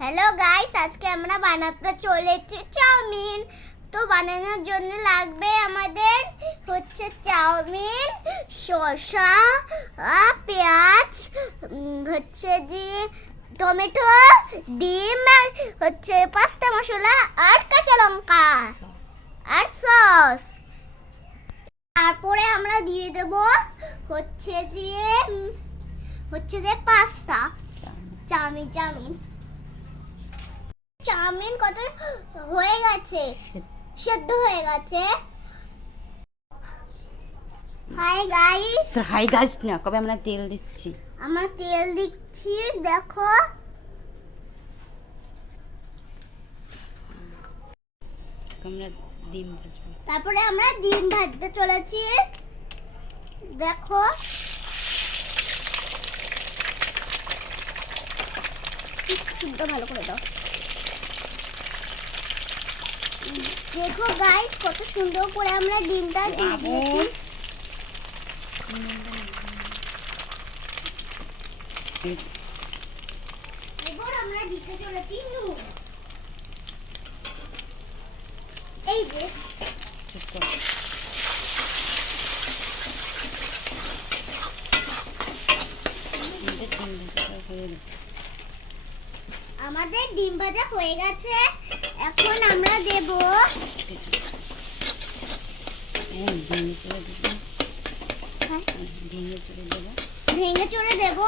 Hello guys, আজকে আমরা বানাতে চলেছি চাউমিন। তো বানানোর জন্য লাগবে আমাদের হচ্ছে চাউমিন, শসা, পেঁয়াজ, হচ্ছে যে টমেটো, ডিম, আর হচ্ছে পাস্তা মশলা আর কাঁচা লঙ্কা আর সস। তারপরে আমরা দিয়ে দেব হচ্ছে যে পাস্তা। চাউমিন কত হয়ে গেছে, সেদ্ধ হয়ে গেছে। হাই গাইস না, কবে আমরা তেল দিচ্ছি। আমরা তেল দিচ্ছি, দেখো। আমরা ডিম ভাজবো। তারপরে আমরা ডিম ভাজতে চলেছি, দেখো। ভালো করে দাও। দেখো গাইস, কত সুন্দর করে আমরা ডিমটা দিয়ে দিয়েছি। এবার আমরা দিতে চলেছি নুন। এই যে আমাদের ডিম ভাজা হয়ে গেছে। এখন আমরা দেব ভেঙে চড়ে দেব।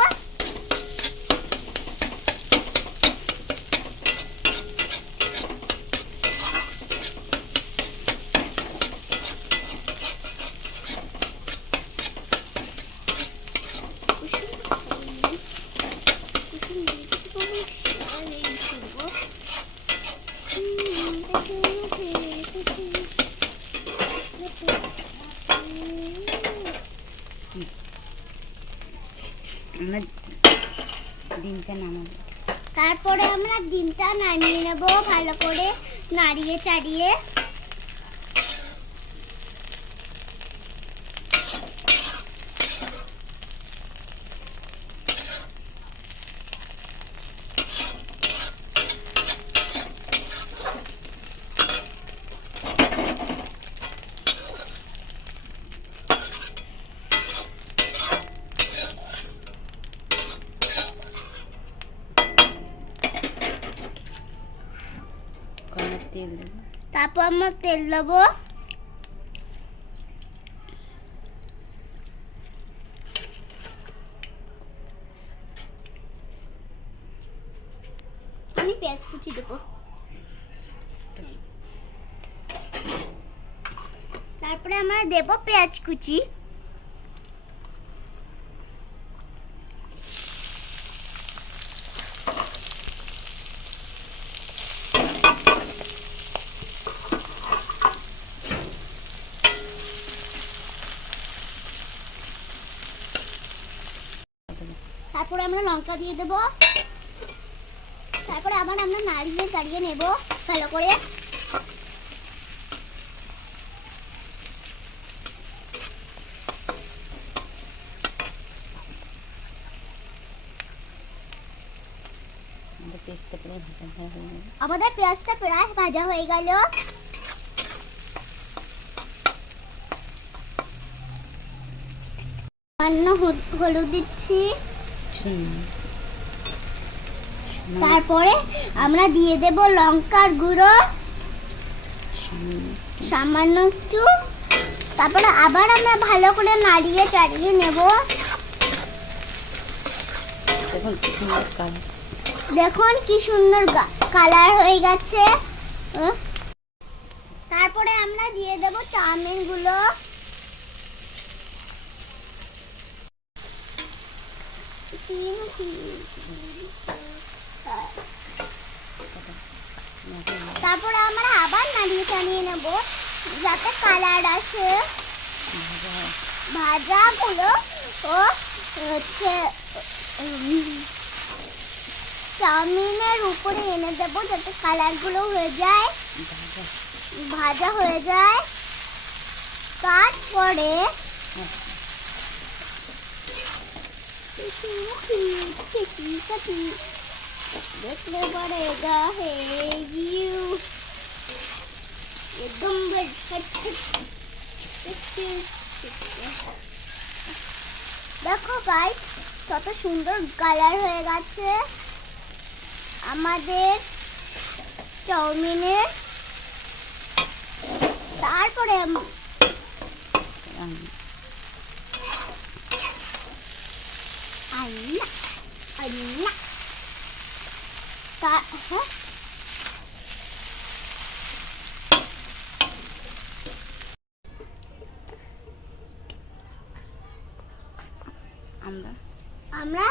তারপরে আমরা ডিমটা নামিয়ে নেব, ভালো করে নাড়িয়ে চাড়িয়ে। তারপর আমরা তেল দেবো। আমি পেঁয়াজ কুচি দেবো। তারপরে আমরা দেবো পেঁয়াজ কুচি। তারপরে আমরা লঙ্কা দিয়ে দেব। তারপরে আবার আমরা নাড়িয়ে চাড়িয়ে নেব ভালো করে। আমাদের পেঁয়াজটা প্রায় ভাজা হয়ে গেল। হলুদ দিচ্ছি। তারপরে আমরা দিয়ে দেব লঙ্কার গুঁড়ো সামান্য একটু। তারপরে আবার আমরা ভালো করে নাড়িয়ে চাড়িয়ে নেব। দেখুন কি সুন্দর কালার হয়ে গেছে। তারপরে আমরা দিয়ে দেব চাউমিন গুলো। তারপরে আমরা আবার নাড়িয়ে চাড়িয়ে নেব যাতে কালার আসে। ভাজাগুলো ও হচ্ছে চাউমিনের উপরে এনে দেবো যাতে কালারগুলো হয়ে যায়, ভাজা হয়ে যায়। তারপরে मुखी किसी कटी देखने पड़ेगा है यू एकदम দেখো গাইস কত সুন্দর কালার হয়ে গেছে আমাদের চাউমিনের তারপরে আন্না আন্না হ্যাঁ আমরা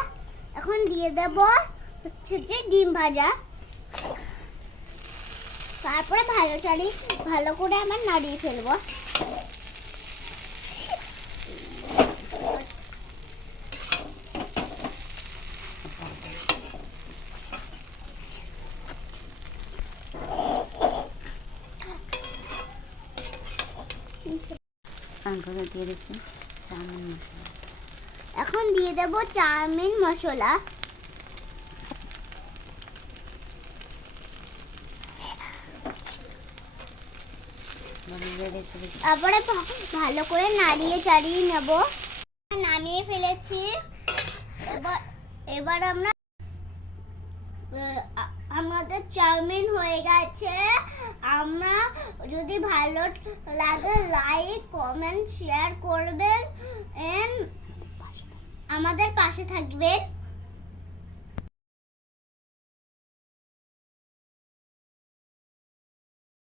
এখন দিয়ে দেব হচ্ছে যে ডিম ভাজা তারপরে ভালো করে আমরা নাড়িয়ে ফেলবো দিয়ে দিচ্ছি চাউমিন মশলা এখন দিয়ে দেব চাউমিন মশলা তারপরে ভালো করে নাড়িয়ে চাড়িয়ে নেব নামিয়ে ফেলেছি এবার আমরা আমাদের চাউমিন হয়ে গেছে আমরা যদি ভালো লাগে লাইক কমেন্ট শেয়ার করবেন আমাদের পাশে থাকবেন